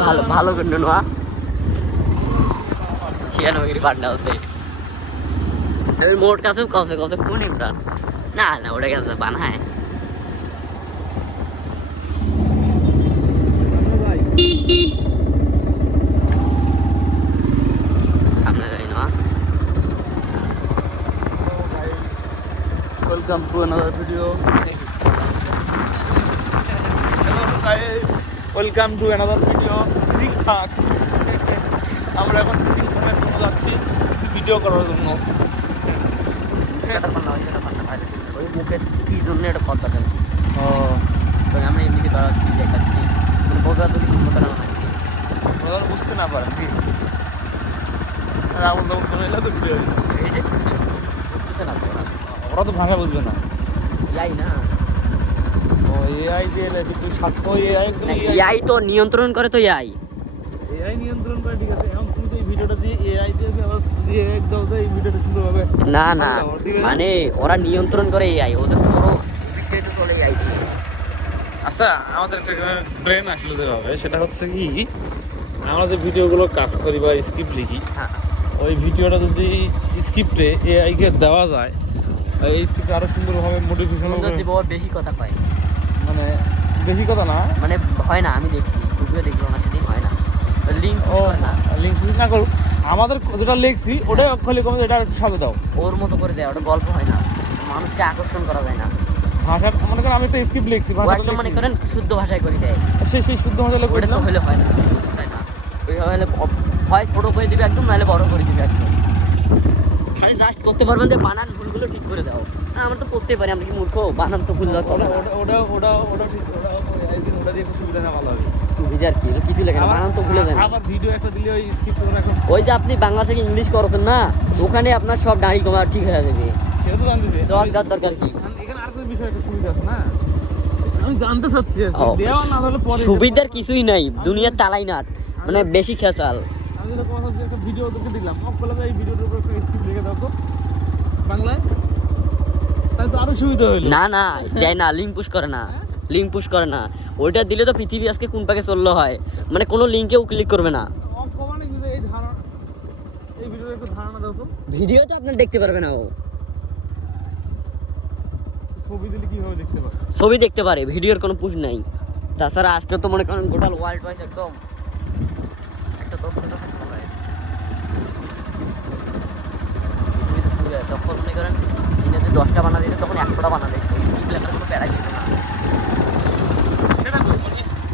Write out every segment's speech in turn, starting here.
ভালো ভালো কিন্তু নোয়া 96 পান্ডা আছে মোট কাছে কসে কসে কোন ইমরান না না ওটা কাছে বানায় সামনে যাই না welcome to another video welcome to another video চিচিং থাক আমরা এখন চিচিং থাকের জন্য যাচ্ছি কিছু ভিডিও করার জন্য ওই মুখে কি জন্য এটা কথা দেন ও তো আমরা এমনিতে বেড়াচ্ছি দেখাচ্ছি মানে বোঝা তো কিছু মতো না ওরা বুঝতে না পারেন কি রাহুল দাবুল করে এলে তো ভিডিও এই যে বুঝতেছে না ওরা তো ভাঙা বুঝবে না ইয়াই না ও এআই দিয়ে এলে তুই সাতশো এআই একদম ইয়াই তো নিয়ন্ত্রণ করে তো ইয়াই এআই নিয়ন্ত্রণ করে ঠিক আছে এখন তুমি তো এই ভিডিওটা দিয়ে এআই দিয়ে আবার দিয়ে একদম তো এই ভিডিওটা সুন্দর হবে না না মানে ওরা নিয়ন্ত্রণ করে এআই ওদের পুরো বিস্তারিত চলে এআই আচ্ছা আমাদের একটা ব্রেন আসলে যেভাবে সেটা হচ্ছে কি আমরা যে ভিডিওগুলো কাজ করি বা স্ক্রিপ্ট লিখি হ্যাঁ ওই ভিডিওটা যদি স্ক্রিপ্টে এআইকে দেওয়া যায় এই স্ক্রিপ্টে আরও সুন্দরভাবে মোটিভেশন বেশি কথা কয় মানে বেশি কথা না মানে হয় না আমি দেখছি ইউটিউবে দেখলো না সেদিন হয় না লিঙ্ক ও না লিঙ্ক না করুক আমাদের যেটা লিখছি ওটাই খালি কমে এটা একটু সাথে দাও ওর মতো করে দেয় ওটা গল্প হয় না মানুষকে আকর্ষণ করা যায় না ভাষা মনে করেন আমি একটা স্ক্রিপ্ট লিখছি ও একদম মনে করেন শুদ্ধ ভাষায় করে দেয় সেই শুদ্ধ ভাষা লিখে ওটা তো হলে হয় না তাই না ওইভাবে হলে হয় ছোট করে দিবে একদম নাহলে বড় করে দিবে একদম খালি জাস্ট করতে পারবেন যে বানান ভুলগুলো ঠিক করে দাও আমরা তো করতে পারি আমরা কি মূর্খ বানান তো ভুল ওটা ঠিক ওটা দিয়ে সুবিধা না ভালো হবে ভিজার কি কিছু লেখা বানান তো ভুলে যায় আবার ভিডিও একটা দিলে ওই স্ক্রিপ্ট এখন ওই যে আপনি বাংলা থেকে ইংলিশ করছেন না ওখানে আপনার সব দাঁড়ি কমা ঠিক হয়ে যাবে সেটা তো জানতেছি দরকার কি এখানে আর কোনো বিষয় একটা সুবিধা আছে না আমি জানতে চাচ্ছি দেওয়া না হলে পরে সুবিধার কিছুই নাই দুনিয়ার তালাই নাট মানে বেশি খেসাল আমি যেটা কথা হচ্ছে একটা ভিডিও তোকে দিলাম বললাম এই ভিডিওটার উপর একটা স্ক্রিপ্ট লিখে দাও তো বাংলায় তাহলে তো আরো সুবিধা হইলো না না দেয় না লিঙ্ক পুশ করে না ওইটা দিলে তো পৃথিবী আজকে কোন পাকে চললো হয় মানে কোনো লিঙ্কেও ক্লিক করবে না অকমানে যদি এই ধারণা এই ভিডিওর একটু ধারণা দাও তো ভিডিও তো আপনার দেখতে পারবে না ও ছবি দিলে কিভাবে দেখতে পাবে ছবি দেখতে পারে ভিডিওর কোনো পুশ নাই তাছাড়া আজকে তো মনে করেন গোটাল ওয়ার্ল্ড ওয়াইজ একদম একটা তথ্যটা থাকতে হয় তখন মনে করেন দিনে যদি 10টা বানা দিতে তখন 100টা বানা দিচ্ছে স্ক্রিপ্ট লেখার কোনো প্যারা ছিল না সেটা তো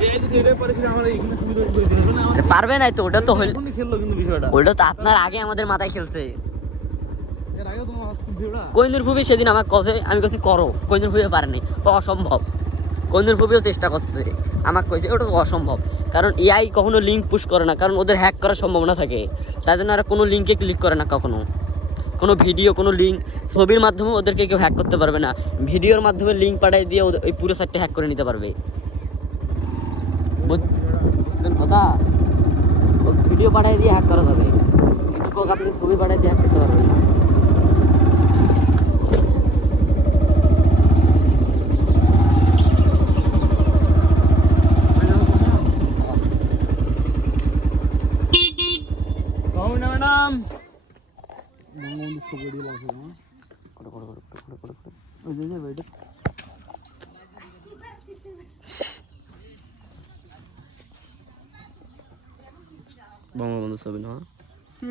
এই যদি এর পরে কি আমরা এখানে সুবিধা করে দিবে না পারবে না তো ওটা তো হইল এখনই খেললো কিন্তু বিষয়টা ওটা তো আপনার আগে আমাদের মাথায় খেলছে এর আগে তোমার ভিডিওটা কৈন্দুর ফুবি সেদিন আমার কছে আমি কছি করো কৈন্দুর ফুবি পারেনি অসম্ভব কৈন্দুর ফুবিও চেষ্টা করছে আমাকে কইছে ওটা অসম্ভব কারণ এআই কখনো লিঙ্ক পুশ করে না কারণ ওদের হ্যাক করার সম্ভাবনা থাকে তাই জন্য আর কোনো লিঙ্কে ক্লিক করে না কখনো কোনো ভিডিও কোনো লিঙ্ক ছবির মাধ্যমে ওদেরকে কেউ হ্যাক করতে পারবে না ভিডিওর মাধ্যমে লিঙ্ক পাঠিয়ে দিয়ে ওই পুরো সাইটটা হ্যাক করে নিতে পারবে বুঝছেন কথা ও ভিডিও পাঠিয়ে দিয়ে হ্যাক করা যাবে কিন্তু আপনি ছবি পাঠিয়ে দিয়ে হ্যাক করতে পারবেন না ম্যাডাম বঙ্গবন্ধু ছবি না